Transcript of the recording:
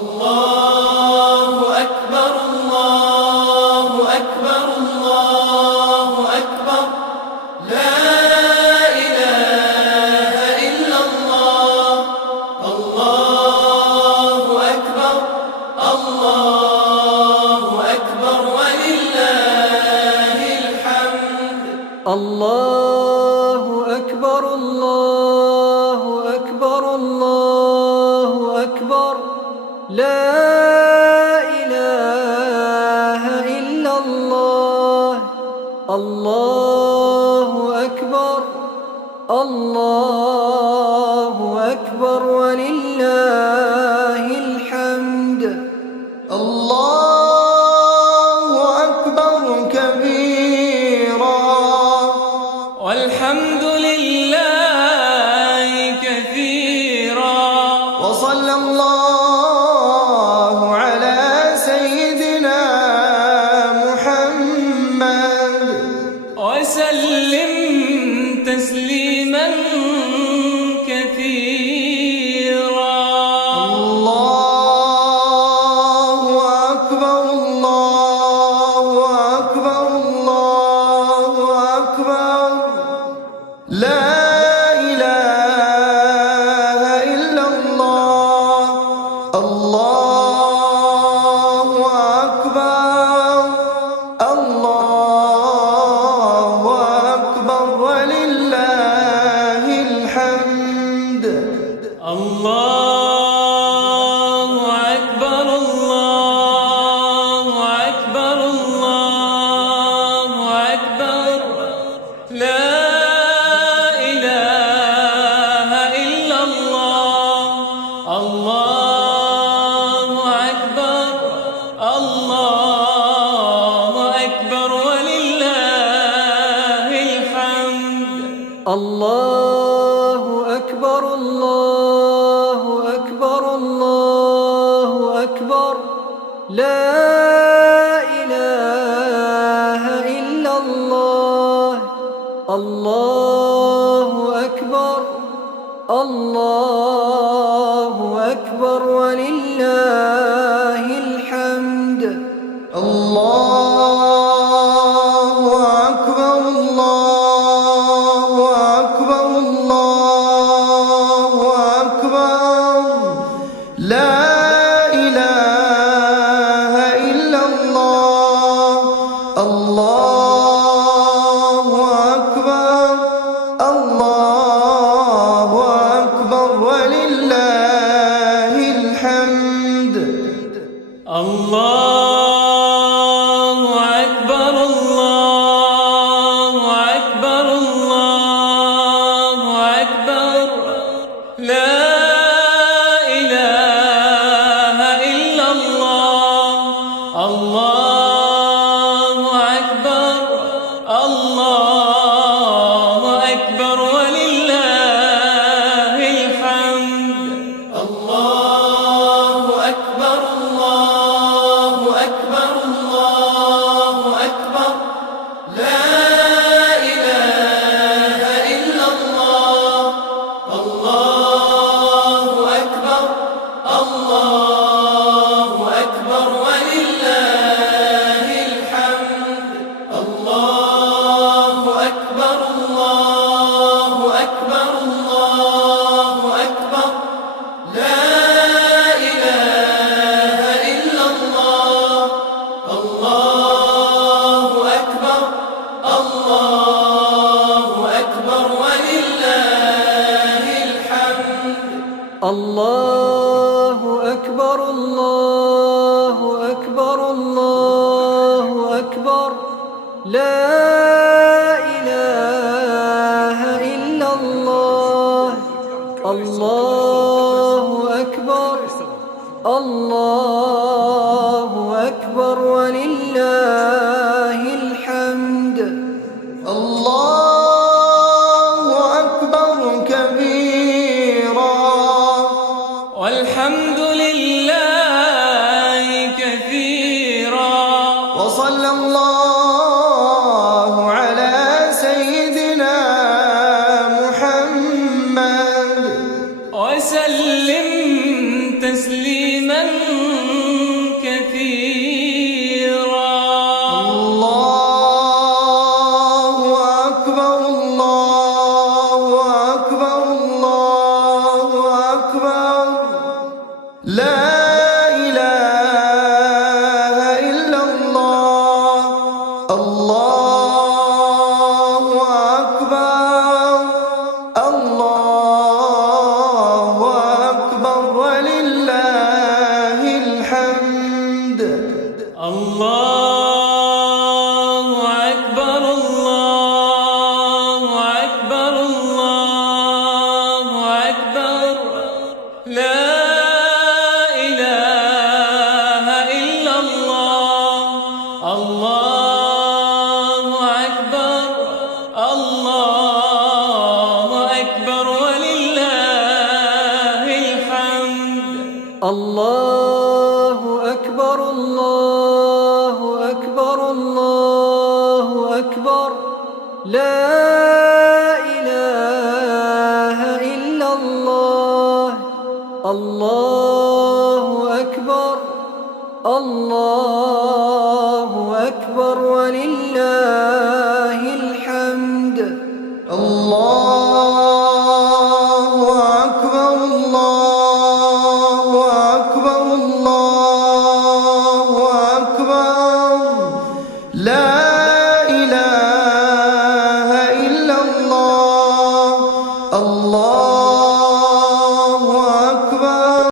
الله أكبر الله أكبر الله أكبر لا إله إلا الله الله أكبر الله أكبر ولله الحمد الله أكبر الله أكبر الله أكبر لا إله إلا الله الله أكبر الله أكبر ولله الحمد الله أكبر كبيرا والحمد لله كثيرا وصلى الله على سيدنا محمد وسلم تسليما كثيرا الله أكبر الله أكبر الله أكبر لا إله إلا الله الله أكبر الله أكبر ولله الحمد الله أكبر الله أكبر الله أكبر لا إله إلا الله الله أكبر الله أكبر ولله الحمد الله أكبر الله أكبر الله أكبر لا إله إلا الله الله أكبر الله أكبر ولله الحمد الله أكبر الله أكبر الله أكبر لا إله إلا الله الله أكبر الله أكبر ولله الحمد الله أكبر الله أكبر الله أكبر لا إله إلا الله الله أكبر الله أكبر ولله الحمد الله أكبر الله أكبر الله أكبر لا إله إلا الله الله أكبر الله أكبر ولله الحمد الله أكبر الله أكبر الله أكبر لا إله إلا الله الله أكبر الله أكبر ولله الحمد الله أكبر الله أكبر الله أكبر لا إله إلا الله الله أكبر الله أكبر ولله الحمد الله أكبر كبيرا والحمد لله كثيرا وصلى الله على سيدنا محمد وسلم تسليما لا إله إلا الله. الله أكبر. الله أكبر ولله الحمد. الله أكبر الله أكبر الله أكبر لا إله إلا الله. الله أكبر الله أكبر ولله الحمد. الله أكبر الله أكبر الله أكبر لا إله إلا الله. الله أكبر الله